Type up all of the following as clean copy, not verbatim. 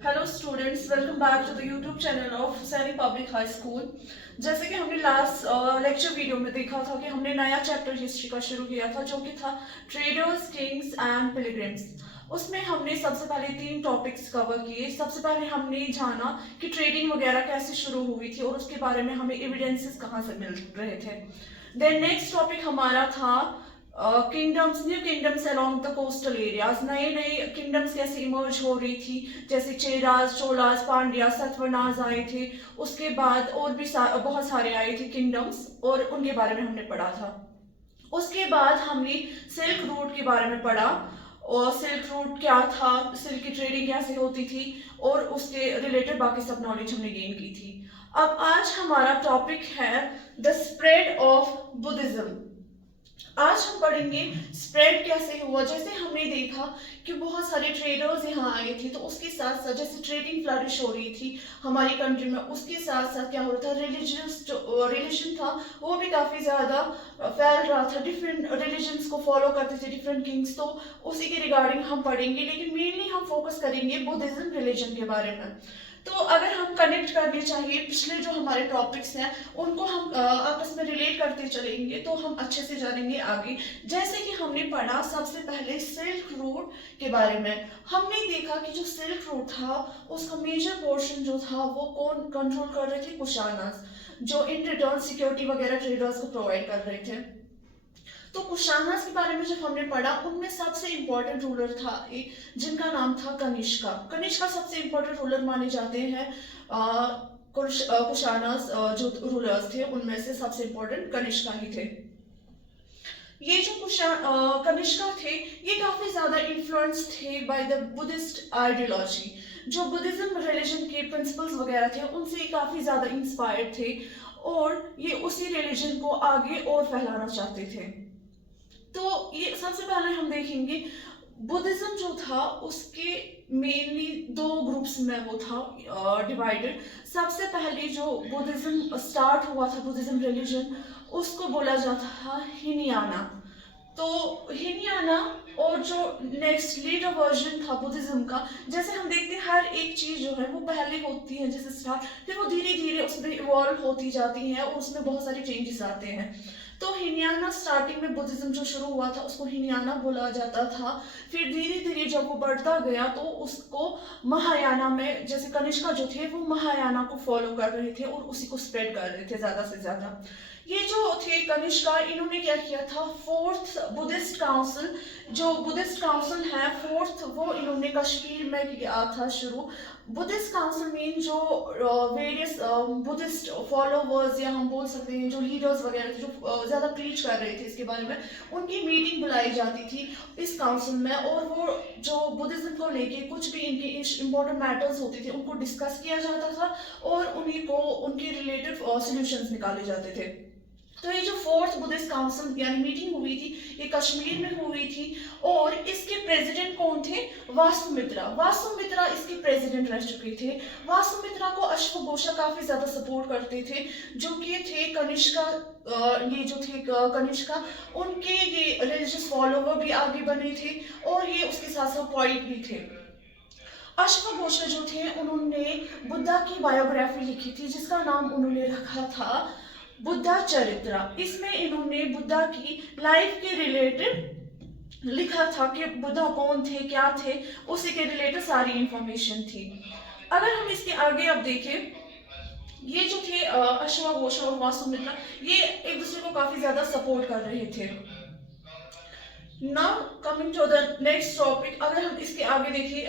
Hello students, welcome back to the YouTube channel of Sainik public high school. जैसे कि हमने last lecture video में देखा था कि हमने नया चैप्टर हिस्ट्री का शुरू किया था जो कि था ट्रेडर्स, किंग्स एंड पिलग्रिम्स। उसमें हमने सबसे पहले 3 टॉपिक्स कवर किए। सबसे पहले हमने जाना कि ट्रेडिंग वगैरह कैसे शुरू हुई थी और उसके बारे में हमें एविडेंसेस कहाँ से मिल रहे थे। देन नेक्स्ट टॉपिक हमारा था kingdoms, new kingdoms along the coastal areas. नए नए किंगडम्स कैसे इमर्ज हो रही थी, जैसे चेराज, चोलाज, पांड्या, सतवनाज आए थे। उसके बाद और भी बहुत सारे आए थे किंगडम्स और उनके बारे में हमने पढ़ा था। उसके बाद हमने सिल्क रूट के बारे में पढ़ा और सिल्क रूट क्या था, सिल्क की ट्रेडिंग कैसे होती थी और उसके रिलेटेड बाकी सब नॉलेज हमने गेन की थी। अब आज हमारा टॉपिक है द स्प्रेड ऑफ बुद्धिज्म। आज हम पढ़ेंगे स्प्रेड कैसे हुआ। जैसे हमने देखा कि बहुत सारे ट्रेडर्स यहाँ आए थे, तो उसके साथ साथ जैसे ट्रेडिंग फ्लरिश हो रही थी हमारी कंट्री में, उसके साथ साथ क्या हो रहा था, रिलीजियस जो रिलीजन था वो भी काफी ज्यादा फैल रहा था। डिफरेंट रिलीजन्स को फॉलो करते थे डिफरेंट किंग्स, तो उसी के रिगार्डिंग हम पढ़ेंगे, लेकिन मेनली हम फोकस करेंगे बुद्धिज्म रिलीजन के बारे में। तो अगर हम कनेक्ट करने चाहिए पिछले जो हमारे टॉपिक्स हैं उनको हम आपस में रिलेट करते चलेंगे तो हम अच्छे से जानेंगे आगे। जैसे कि हमने पढ़ा सबसे पहले सिल्क रूट के बारे में। हमने देखा कि जो सिल्क रूट था उसका मेजर पोर्शन जो था वो कौन कंट्रोल कर रहे थे, कुशानास, जो इन रिटर्न सिक्योरिटी वगैरह ट्रेडर्स को प्रोवाइड कर रहे थे। तो कुशानास के बारे में जब हमने पढ़ा उनमें सबसे इंपॉर्टेंट रूलर था एक जिनका नाम था कनिष्का। कनिष्का सबसे इंपॉर्टेंट रूलर माने जाते हैं। कुशानास जो रूलर्स थे उनमें से सबसे इंपॉर्टेंट कनिष्का ही थे। ये जो कनिष्का थे ये काफी ज्यादा इन्फ्लुएंस थे बाय द बुद्धिस्ट आइडियोलॉजी। जो बुद्धिज्म रिलीजन के प्रिंसिपल्स वगैरह थे उनसे काफी ज्यादा इंस्पायर्ड थे और ये उसी रिलीजन को आगे और फैलाना चाहते थे। तो ये सबसे पहले हम देखेंगे बुद्धिज्म जो था उसके मेनली 2 ग्रुप्स में वो था डिवाइडेड। सबसे पहले जो बुद्धिज्म स्टार्ट हुआ था, बुद्धिज्म रिलीजन, उसको बोला जाता था हिनियाना। तो हिनियाना और जो नेक्स्ट लेटर वर्जन था बुद्धिज्म का, जैसे हम देखते हैं हर एक चीज जो है वो पहले होती है जैसे स्टार्ट, फिर वो धीरे धीरे उसमें इवॉल्व होती जाती है और उसमें बहुत सारे चेंजेस आते हैं। तो हिनियाना स्टार्टिंग में बुद्धिज्म जो शुरू हुआ था उसको हिनियाना बोला जाता था। फिर धीरे धीरे जब वो बढ़ता गया तो उसको महायाना में, जैसे कनिष्का जो थे वो महायाना को फॉलो कर रहे थे और उसी को स्प्रेड कर रहे थे ज्यादा से ज्यादा। ये जो थे कनिष्का, इन्होंने क्या किया था, फोर्थ बुद्धिस्ट काउंसिल, जो बुद्धिस्ट काउंसिल है फोर्थ, वो इन्होंने कश्मीर में किया था शुरू। बुद्धिस्ट काउंसिल मीन जो वेरियस बुद्धिस्ट फॉलोवर्स या हम बोल सकते हैं जो लीडर्स वगैरह थे जो ज्यादा प्रीच कर रहे थे इसके बारे में, उनकी मीटिंग बुलाई जाती थी इस काउंसिल में और वो जो बुद्धिज्म को लेके कुछ भी इनके इंपॉर्टेंट मैटर्स होते थे उनको डिस्कस किया जाता था और उन्हीं को उनके रिलेटेड सॉल्यूशंस निकाले जाते थे। तो ये जो फोर्थ बुद्धिस्ट काउंसिल यानी मीटिंग हुई थी ये कश्मीर में हुई थी और इसके प्रेसिडेंट कौन थे, वासुमित्रा। वासुमित्रा इसके प्रेसिडेंट रह चुके थे। वासुमित्रा को अश्वघोषा काफी ज्यादा सपोर्ट करते थे, जो कि थे कनिष्का, ये जो थे कनिष्का, उनके ये रिलीजियस फॉलोवर भी आगे बने थे और ये उसके साथ साथ पॉइंट भी थे। अश्वघोषा जो थे उन्होंने बुद्धा की बायोग्राफी लिखी थी जिसका नाम उन्होंने रखा था बुद्धा चरित्रा। इसमें इन्होंने बुद्धा की लाइफ के रिलेटेड लिखा था कि बुद्धा कौन थे, क्या थे, उसी के रिलेटेड सारी इंफॉर्मेशन थी। अगर हम इसके आगे अब देखें, ये जो थे अश्वघोषा और वासुमित्रा, ये एक दूसरे को काफी ज्यादा सपोर्ट कर रहे थे। Now coming to the next topic, अगर हम इसके आगे देखिए,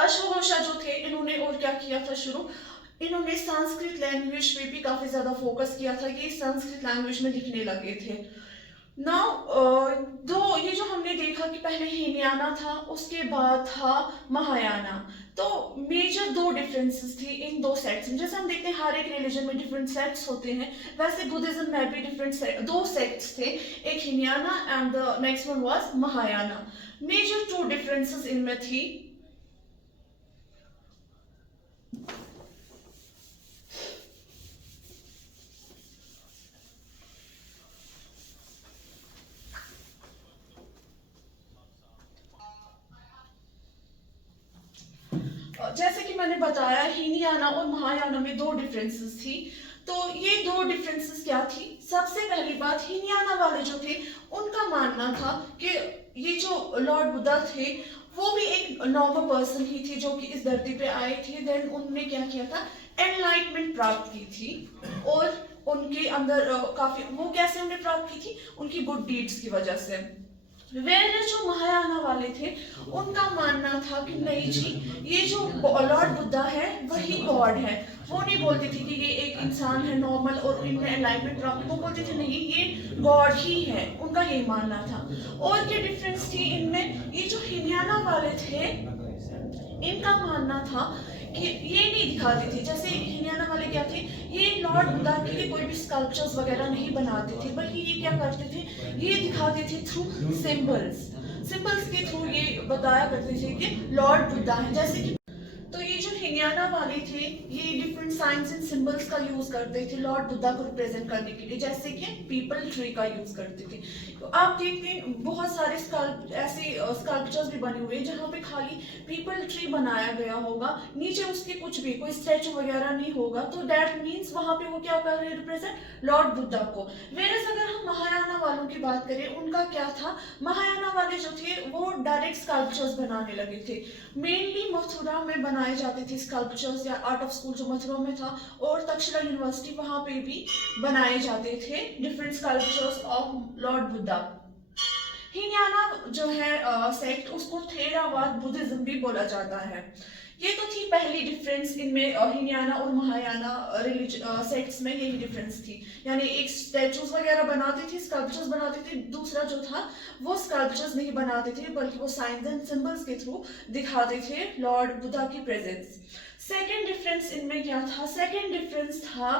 अश्वघोषा जो थे इन्होंने और क्या किया था शुरू, इन्होंने संस्कृत लैंग्वेज पे भी काफी ज्यादा फोकस किया था, ये संस्कृत लैंग्वेज में लिखने लगे थे। नाउ दो ये जो हमने देखा कि पहले हीनयाना था उसके बाद था महायाना, तो मेजर 2 डिफरेंसेस थी इन 2 सेक्ट्स में। जैसे हम देखते हैं हर एक रिलीजन में डिफरेंट सेक्ट्स होते हैं, वैसे बुद्धिज्म में भी डिफरेंट 2 सेक्ट्स थे, एक Hinayana and the next one was Mahayana. Major 2 differences इनमें थी। जैसे कि मैंने बताया हीनयाना और महायाना में दो डिफरेंसेस थी। तो ये दो डिफरेंसेस क्या थी? सबसे पहली बात, हीनयाना वाले जो थे उनका मानना था कि ये जो लॉर्ड बुद्धा थे वो भी एक नॉर्मल पर्सन ही थे जो कि इस धरती पे आए थे। देन उन्होंने क्या किया था? एनलाइटमेंट प्राप्त की थी। और उनके अंदर काफी, वो कैसे उन्हें प्राप्त की थी? उनकी गुड डीड्स की वजह से। वेयर जो महायाना वाले थे उनका मानना था कि नहीं जी, ये जो लॉर्ड बुद्धा है वही गॉड है। वो नहीं बोलते थे कि ये एक इंसान है नॉर्मल और इनमें एनलाइटमेंट प्राप्त, वो बोलते थे नहीं ये गॉड ही है। उनका यही मानना था। और क्या डिफरेंस थी इनमें? ये जो हिनयाना वाले थे इनका मानना था कि ये नहीं दिखाते थे, जैसे हिनयाना वाले क्या थे, ये लॉर्ड बुद्धा के लिए कोई भी स्कल्पचर्स वगैरह नहीं बनाते थे, बल्कि ये क्या करते थे, ये दिखाते थे थ्रू सिंबल्स। सिंबल्स के थ्रू ये बताया करते थे कि लॉर्ड बुद्धा है। जैसे कि तो ये जो हिनयाना वाले थे ये डिफरेंट साइंस एंड सिंबल्स का यूज करते थे लॉर्ड बुद्धा को रिप्रेजेंट करने के लिए, जैसे कि पीपल ट्री का यूज करते थे। तो आप देखते हैं बहुत सारे ऐसे स्कल्पचर्स भी बने हुए हैं जहाँ पे खाली पीपल ट्री बनाया गया होगा, नीचे उसके कुछ भी कोई स्टैचू वगैरह नहीं होगा। तो दैट मीन्स वहां पे वो क्या कर रहे हैं? रिप्रेजेंट लॉर्ड बुद्धा को। वेरस अगर हम महायाना वालों की बात करें, उनका क्या था? महायाना वाले जो थे वो डायरेक्ट स्कल्पचर्स बनाने लगे थे। मेनली मथुरा में बनाए जाते थे स्कल्पचर्स, या आर्ट ऑफ स्कूल जो मथुरा में था और तक्षशिला यूनिवर्सिटी वहां पे भी बनाए जाते थे different sculptures of lord Buddha. Hinayana जो है सेक्ट, उसको थेरावाद बुद्धिज्म भी बोला जाता है। ये तो थी पहली डिफरेंस इनमें, हिनयाना और महायाना सेक्ट्स में यही डिफरेंस थी। यानी एक स्टैचूज वगैरह बनाते थे, स्कल्पचर्स बनाते थे, दूसरा जो था वो स्कल्पचर्स नहीं बनाते थे बल्कि वो साइंस एंड सिंबल्स के थ्रू दिखाते थे लॉर्ड बुद्धा की प्रेजेंस। सेकेंड डिफरेंस इनमें क्या था? सेकेंड डिफरेंस था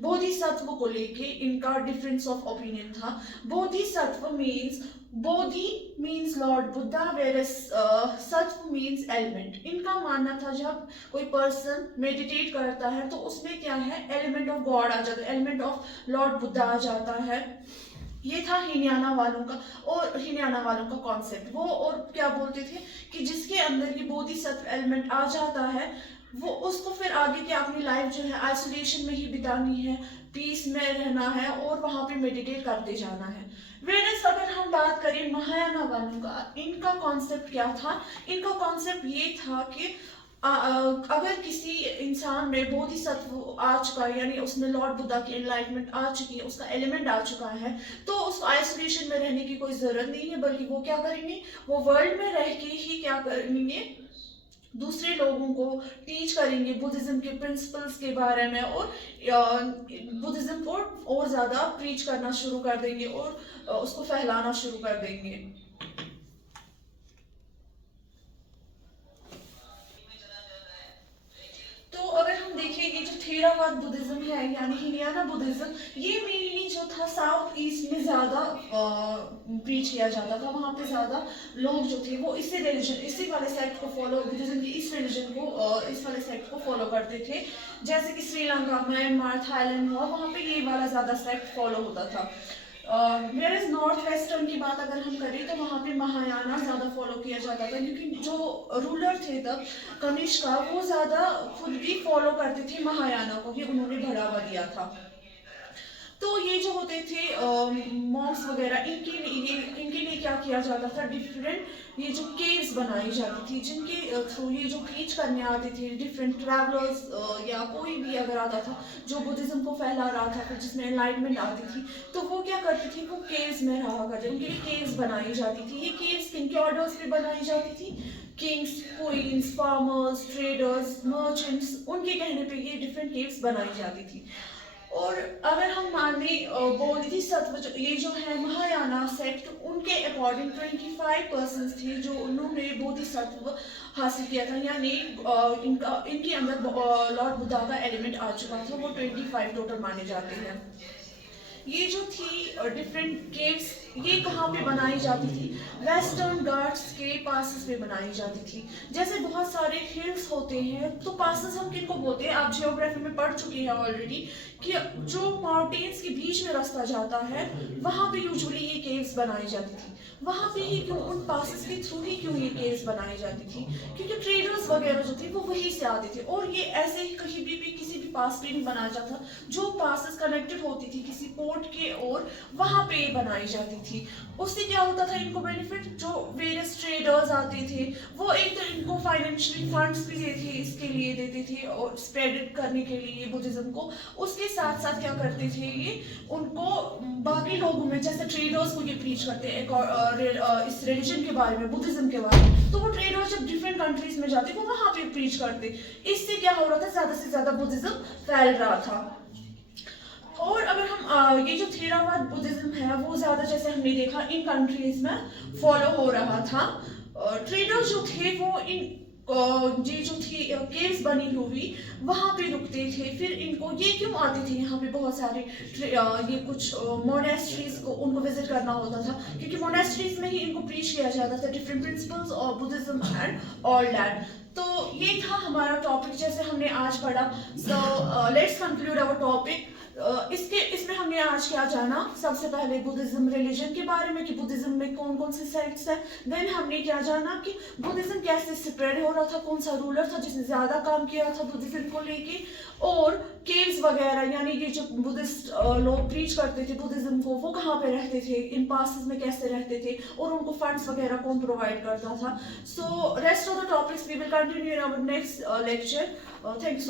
बोधिसत्व को लेके इनका डिफरेंस ऑफ ओपिनियन था। बोधिसत्व मीन्स, बोधि मीन्स लॉर्ड बुद्धा, वेरस सत्व मीन्स एलिमेंट। इनका मानना था जब कोई पर्सन मेडिटेट करता है तो उसमें क्या है? एलिमेंट ऑफ गॉड आ जाता है, एलिमेंट ऑफ लॉर्ड बुद्धा आ जाता है। ये था हिनयाना वालों का, और हिनयाना वालों का कॉन्सेप्ट। वो और क्या बोलते थे कि जिसके अंदर ये बोधिसत्व एलिमेंट आ जाता है वो उसको फिर आगे की अपनी लाइफ जो है आइसोलेशन में ही बितानी है, पीस में रहना है और वहां पे मेडिटेट करते जाना है। वेरस अगर हम बात करें महायाना वालों का, इनका कॉन्सेप्ट क्या था? इनका कॉन्सेप्ट ये था कि अगर किसी इंसान में बोधिसत्व आ चुका है, यानी उसमें लॉर्ड बुद्धा की एनलाइटमेंट आ चुकी है, उसका एलिमेंट आ चुका है, तो उसको आइसोलेशन में रहने की कोई जरूरत नहीं है, बल्कि वो क्या करेंगे? वो वर्ल्ड में रह के ही क्या करेंगे? दूसरे लोगों को टीच करेंगे बुद्धिज्म के प्रिंसिपल्स के बारे में, और बुद्धिज्म को और ज़्यादा प्रीच करना शुरू कर देंगे और उसको फैलाना शुरू कर देंगे। तो अगर हम देखें ये जो थेरावाद बुद्धिज्म है यानी हिनयाना बुद्धिज्म, ये मेनली जो था साउथ ईस्ट में ज़्यादा प्रीच किया जाता था। वहाँ पे ज़्यादा लोग जो थे वो इसी रिलीजन, इसी वाले सेक्ट को फॉलो, बुद्धिज्म की इस रिलीजन को, इस वाले सेक्ट को फॉलो करते थे। जैसे कि श्रीलंका, म्यांमार, थाईलैंड हुआ, वहाँ पे ये वाला ज़्यादा सेक्ट फॉलो होता था। वेयर इज नॉर्थ वेस्टर्न की बात अगर हम करें तो वहाँ पे महायाना ज़्यादा फॉलो किया जाता था, क्योंकि जो रूलर थे तब कनिष्का, वो ज़्यादा खुद भी फॉलो करते थे महायाना को, ही उन्होंने बढ़ावा दिया था। तो ये जो होते थे मॉम्स वगैरह, इनके लिए क्या किया जाता था? डिफरेंट ये जो केव्स बनाई जाती थी, जिनके थ्रू ये जो प्रीच करने आते थे डिफरेंट ट्रैवलर्स, या कोई भी अगर आता था जो बुद्धिज्म को फैला रहा था, फिर जिसमें एनलाइटमेंट आती थी, तो वो क्या करती थी? वो केव्स में रहा करते, उनके लिए केव्स बनाई जाती थी। ये केव्स किनके ऑर्डर्स पे बनाई जाती थी? Kings, queens, farmers, traders, merchants, उनके कहने पे ये डिफरेंट केव्स बनाई जाती थी। और अगर हम माने बोधिसत्व, ये जो है महायाना सेक्ट, उनके अकॉर्डिंग 25% थे जो उन्होंने बोधिसत्व हासिल किया था, यानी इनके अंदर लॉर्ड बुद्धा का एलिमेंट आ चुका था। वो 25 टोटल माने जाते हैं। ये जो थी डिफरेंट केव्स ये कहाँ पे बनाई जाती थी? वेस्टर्न घाट्स के पासेस पे बनाई जाती थी। जैसे बहुत सारे हिल्स होते हैं तो पासेस हम किनको बोलते हैं? आप जियोग्राफी में पढ़ चुके हैं ऑलरेडी कि जो माउंटेन्स के बीच में रास्ता जाता है वहाँ पे यूजुअली ये केव्स बनाई जाती थी। वहाँ पे ही क्यों, उन पासेस के थ्रू ही क्यों ये केव्स बनाई जाती थी? क्योंकि ट्रेडर्स वगैरह जो थे वो वहीं से आते थे, और ये ऐसे ही कहीं भी किसी भी पास पे नहीं बनाया जाता। जो पासेस कनेक्टेड होती थी किसी पोर्ट के और वहाँ पे ये बनाई जाती थी। उससे क्या होता था इनको बेनिफिट? जो वेरियस ट्रेडर्स आते थे वो एक तो इनको फाइनेंशियली फंड्स भी देते थे, इसके लिए देते थे और स्प्रेड करने के लिए बुद्धिज्म को। उसके साथ साथ क्या करते थे ये, उनको बाकी लोगों में, जैसे ट्रेडर्स को ये प्रीच करते हैं इस रिलीजन के बारे में, बुद्धिज्म के बारे में, तो वो ट्रेडर्स जब डिफरेंट कंट्रीज में जाते वो वहाँ पे प्रीच करते। इससे क्या हो रहा था? ज्यादा से ज्यादा बुद्धिज्म फैल रहा था। और अगर हम ये जो थेरावाद बुद्धिज्म है वो ज्यादा, जैसे हमने देखा, इन कंट्रीज में फॉलो हो रहा था। ट्रेडर्स जो थे वो इन ये जो थी केव्स बनी हुई वहाँ पे रुकते थे। फिर इनको ये क्यों आते थे यहाँ पे बहुत सारे ये कुछ मोनेस्ट्रीज को उनको विजिट करना होता था, क्योंकि मोनेस्ट्रीज में ही इनको प्रीच किया जाता था different principles of Buddhism and all that. तो ये था हमारा टॉपिक जैसे हमने आज पढ़ा। So let's conclude our topic. इसमें हमने आज क्या जाना? सबसे पहले बुद्धिज्म रिलीजन के बारे में कि बुद्धिज्म में कौन कौन से सेक्ट्स है। देन हमने क्या जाना कि बुद्धिज्म कैसे स्प्रेड हो रहा था, कौन सा रूलर था जिसने ज्यादा काम किया था बुद्धिज्म को लेके, और केव्स वगैरह यानी कि जो बुद्धिस्ट लोग प्रीच करते थे बुद्धिज्म को वो कहाँ पे रहते थे, इन पासेस में कैसे रहते थे, और उनको फंड्स वगैरह कौन प्रोवाइड करता था। So rest of the topics we will continue in our next lecture. Thank you so